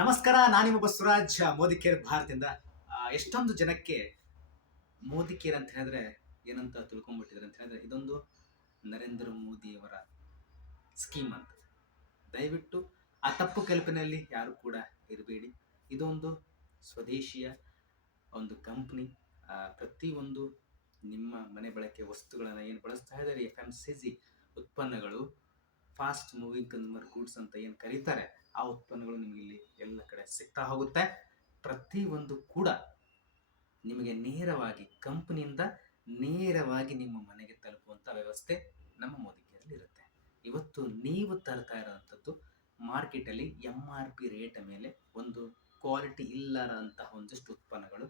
ನಮಸ್ಕಾರ, ನಾನಿಮ್ಮ ಬಸವರಾಜ್ ಮೋದಿ ಕೇರ್ ಭಾರತದಿಂದ. ಎಷ್ಟೊಂದು ಜನಕ್ಕೆ ಮೋದಿ ಕೇರ್ ಅಂತ ಹೇಳಿದ್ರೆ ಏನಂತ ತಿಳ್ಕೊಂಡ್ಬಿಟ್ಟಿದ್ದಾರೆ ಅಂತ ಹೇಳಿದ್ರೆ ಇದೊಂದು ನರೇಂದ್ರ ಮೋದಿಯವರ ಸ್ಕೀಮ್ ಅಂತ. ದಯವಿಟ್ಟು ಆ ತಪ್ಪು ಕಲ್ಪನೆಯಲ್ಲಿ ಯಾರು ಕೂಡ ಇರಬೇಡಿ. ಇದೊಂದು ಸ್ವದೇಶಿಯ ಒಂದು ಕಂಪ್ನಿ. ಪ್ರತಿಯೊಂದು ನಿಮ್ಮ ಮನೆ ಬಳಕೆ ವಸ್ತುಗಳನ್ನು ಏನು ಬಳಸ್ತಾ ಇದ್ದಾರೆ, FMCG ಉತ್ಪನ್ನಗಳು, ಫಾಸ್ಟ್ ಮೂವಿಂಗ್ ಕನ್ಸ್ಯೂಮರ್ ಗೂಡ್ಸ್ ಅಂತ ಏನು ಕರೀತಾರೆ, ಆ ಉತ್ಪನ್ನಗಳು ನಿಮಗೆ ಇಲ್ಲಿ ಎಲ್ಲ ಕಡೆ ಸಿಗ್ತಾ ಹೋಗುತ್ತೆ. ಪ್ರತಿಯೊಂದು ಕೂಡ ನಿಮಗೆ ನೇರವಾಗಿ ಕಂಪನಿಯಿಂದ ನೇರವಾಗಿ ನಿಮ್ಮ ಮನೆಗೆ ತಲುಪುವಂಥ ವ್ಯವಸ್ಥೆ ನಮ್ಮ ಮೋದಿ ಕೇರಲ್ಲಿ ಇರುತ್ತೆ. ಇವತ್ತು ನೀವು ತರ್ತಾ ಇರೋವಂಥದ್ದು ಮಾರ್ಕೆಟಲ್ಲಿ MRP ರೇಟ್ ಮೇಲೆ ಒಂದು ಕ್ವಾಲಿಟಿ ಇಲ್ಲದಂತಹ ಒಂದಿಷ್ಟು ಉತ್ಪನ್ನಗಳು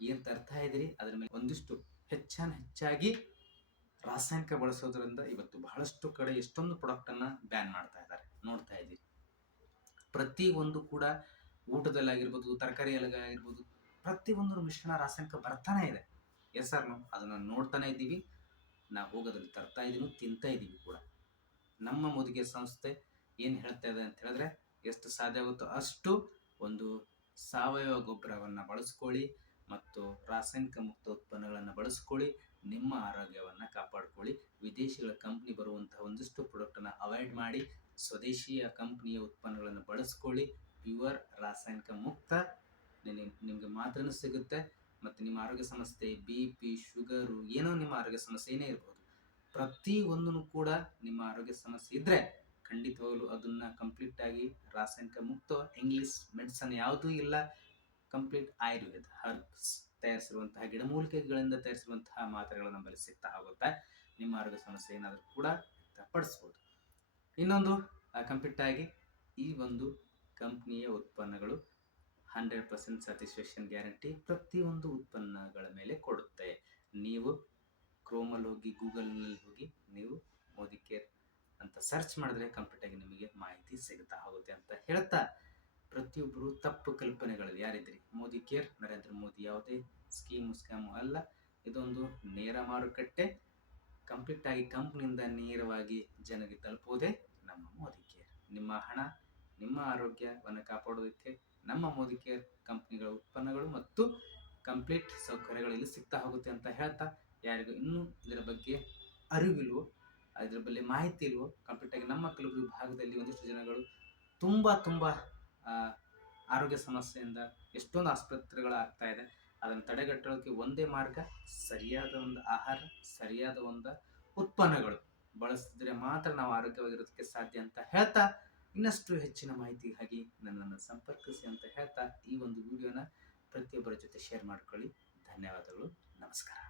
ಏನು ತರ್ತಾ ಇದ್ದೀರಿ, ಅದರ ಮೇಲೆ ಒಂದಿಷ್ಟು ಹೆಚ್ಚಾಗಿ ರಾಸಾಯನಿಕ ಬಳಸೋದ್ರಿಂದ ಇವತ್ತು ಬಹಳಷ್ಟು ಕಡೆ ಎಷ್ಟೊಂದು ಪ್ರಾಡಕ್ಟನ್ನು ಬ್ಯಾನ್ ಮಾಡ್ತಾ ಇದ್ದಾರೆ, ನೋಡ್ತಾ ಇದ್ದೀರಿ. ಪ್ರತಿಯೊಂದು ಕೂಡ ಊಟದಲ್ಲಾಗಿರ್ಬೋದು, ತರಕಾರಿಯಲ್ಲಾಗಿರ್ಬೋದು, ಪ್ರತಿಯೊಂದು ಮಿಶ್ರಣ ರಾಸಾಯನಿಕ ಬರ್ತಾನೆ ಇದೆ. ಎಸ್ ಸರ್, ನಾವು ಅದನ್ನು ನೋಡ್ತಾನೆ ಇದ್ದೀವಿ, ನಾವು ಹೋಗೋದ್ರಲ್ಲಿ ತರ್ತಾ ಇದ್ದೀವಿ, ತಿಂತಾ ಇದ್ದೀವಿ ಕೂಡ. ನಮ್ಮ ಮೋದಿಗೆ ಸಂಸ್ಥೆ ಏನು ಹೇಳ್ತಾ ಇದೆ ಅಂತ ಹೇಳಿದ್ರೆ, ಎಷ್ಟು ಸಾಧ್ಯ ಆಗುತ್ತೋ ಅಷ್ಟು ಒಂದು ಸಾವಯವ ಗೊಬ್ಬರವನ್ನು ಬಳಸ್ಕೊಳ್ಳಿ ಮತ್ತು ರಾಸಾಯನಿಕ ಮುಕ್ತ ಉತ್ಪನ್ನಗಳನ್ನು ಬಳಸ್ಕೊಳ್ಳಿ, ನಿಮ್ಮ ಆರೋಗ್ಯವನ್ನು ಕಾಪಾಡ್ಕೊಳ್ಳಿ. ವಿದೇಶಿಗಳ ಕಂಪ್ನಿ ಬರುವಂತಹ ಒಂದಿಷ್ಟು ಪ್ರಾಡಕ್ಟನ್ನು ಅವಾಯ್ಡ್ ಮಾಡಿ, ಸ್ವದೇಶಿಯ ಕಂಪ್ನಿಯ ಉತ್ಪನ್ನಗಳನ್ನು ಬಳಸ್ಕೊಳ್ಳಿ. ಪ್ಯೂರ್ ರಾಸಾಯನಿಕ ಮುಕ್ತ ನಿಮಗೆ ಮಾತ್ರ ಸಿಗುತ್ತೆ. ಮತ್ತು ನಿಮ್ಮ ಆರೋಗ್ಯ ಸಮಸ್ಯೆ, BP, ಶುಗರು, ಏನೋ ನಿಮ್ಮ ಆರೋಗ್ಯ ಸಮಸ್ಯೆ ಏನೇ ಇರ್ಬೋದು, ಪ್ರತಿಯೊಂದನ್ನು ಕೂಡ ನಿಮ್ಮ ಆರೋಗ್ಯ ಸಮಸ್ಯೆ ಇದ್ದರೆ ಖಂಡಿತವಾಗಲೂ ಅದನ್ನು ಕಂಪ್ಲೀಟಾಗಿ ರಾಸಾಯನಿಕ ಮುಕ್ತ, ಇಂಗ್ಲೀಷ್ ಮೆಡಿಸನ್ ಯಾವುದೂ ಇಲ್ಲ, ಕಂಪ್ಲೀಟ್ ಆಯುರ್ವೇದ ಹರ್ಬ್ಸ್ ತಯಾರಿಸಿರುವಂತಹ ಗಿಡಮೂಲಿಕೆಗಳಿಂದ ತಯಾರಿಸಿರುವಂತಹ ಮಾತ್ರೆಗಳು ನಮ್ಮಲ್ಲಿ ಸಿಗ್ತಾ ಹೋಗುತ್ತೆ. ನಿಮ್ಮ ಆರೋಗ್ಯ ಸಮಸ್ಯೆ ಏನಾದರೂ ಕೂಡ ವ್ಯಕ್ತಪಡಿಸ್ಬೋದು. ಇನ್ನೊಂದು ಕಂಪ್ಲೀಟಾಗಿ ಈ ಒಂದು ಕಂಪ್ನಿಯ ಉತ್ಪನ್ನಗಳು 100% ಸ್ಯಾಟಿಸ್ಫ್ಯಾಕ್ಷನ್ ಗ್ಯಾರಂಟಿ ಪ್ರತಿಯೊಂದು ಉತ್ಪನ್ನಗಳ ಮೇಲೆ ಕೊಡುತ್ತೆ. ನೀವು ಕ್ರೋಮಲ್ಲಿ ಹೋಗಿ, ಗೂಗಲ್ನಲ್ಲಿ ಹೋಗಿ ನೀವು ಮೋದಿ ಕೇರ್ ಅಂತ ಸರ್ಚ್ ಮಾಡಿದ್ರೆ ಕಂಪ್ಲೀಟಾಗಿ ನಿಮಗೆ ಮಾಹಿತಿ ಸಿಗ್ತಾ ಹೋಗುತ್ತೆ ಅಂತ ಹೇಳ್ತಾ, ಪ್ರತಿಯೊಬ್ಬರು ತಪ್ಪು ಕಲ್ಪನೆಗಳಲ್ಲಿ ಯಾರಿದ್ರಿ, ಮೋದಿ ಕೇರ್, ನರೇಂದ್ರ ಮೋದಿ ಯಾವುದೇ ಸ್ಕ್ಯಾಮು ಅಲ್ಲ. ಇದೊಂದು ನೇರ ಮಾರುಕಟ್ಟೆ, ಕಂಪ್ಲೀಟಾಗಿ ಕಂಪ್ನಿಯಿಂದ ನೇರವಾಗಿ ಜನರಿಗೆ ತಲುಪುವುದೇ ನಮ್ಮ ಮೋದಿ ಕೇರ್. ನಿಮ್ಮ ಹಣ, ನಿಮ್ಮ ಆರೋಗ್ಯವನ್ನು ಕಾಪಾಡೋದಕ್ಕೆ ನಮ್ಮ ಮೋದಿ ಕೇರ್ ಕಂಪ್ನಿಗಳ ಉತ್ಪನ್ನಗಳು ಮತ್ತು ಕಂಪ್ಲೀಟ್ ಸೌಕರ್ಯಗಳಲ್ಲಿ ಸಿಗ್ತಾ ಹೋಗುತ್ತೆ ಅಂತ ಹೇಳ್ತಾ, ಯಾರಿಗೂ ಇನ್ನೂ ಇದರ ಬಗ್ಗೆ ಅರಿವಿಲ್ವೋ, ಅದರ ಬಗ್ಗೆ ಮಾಹಿತಿ ಇಲ್ವೋ, ಕಂಪ್ಲೀಟಾಗಿ ನಮ್ಮ ಕಲಬುರಗಿ ಭಾಗದಲ್ಲಿ ಒಂದಿಷ್ಟು ಜನಗಳು ತುಂಬ ಆರೋಗ್ಯ ಸಮಸ್ಯೆಯಿಂದ ಎಷ್ಟೊಂದು ಆಸ್ಪತ್ರೆಗಳಾಗ್ತಾ ಇದೆ. ಅದನ್ನು ತಡೆಗಟ್ಟೋಕ್ಕೆ ಒಂದೇ ಮಾರ್ಗ, ಸರಿಯಾದ ಒಂದು ಆಹಾರ, ಸರಿಯಾದ ಒಂದು ಉತ್ಪನ್ನಗಳು ಬಳಸಿದ್ರೆ ಮಾತ್ರ ನಾವು ಆರೋಗ್ಯವಾಗಿರೋದಕ್ಕೆ ಸಾಧ್ಯ ಅಂತ ಹೇಳ್ತಾ, ಇನ್ನಷ್ಟು ಹೆಚ್ಚಿನ ಮಾಹಿತಿಗಾಗಿ ನನ್ನನ್ನು ಸಂಪರ್ಕಿಸಿ ಅಂತ ಹೇಳ್ತಾ ಈ ಒಂದು ವಿಡಿಯೋನ ಪ್ರತಿಯೊಬ್ಬರ ಜೊತೆ ಶೇರ್ ಮಾಡ್ಕೊಳ್ಳಿ. ಧನ್ಯವಾದಗಳು, ನಮಸ್ಕಾರ.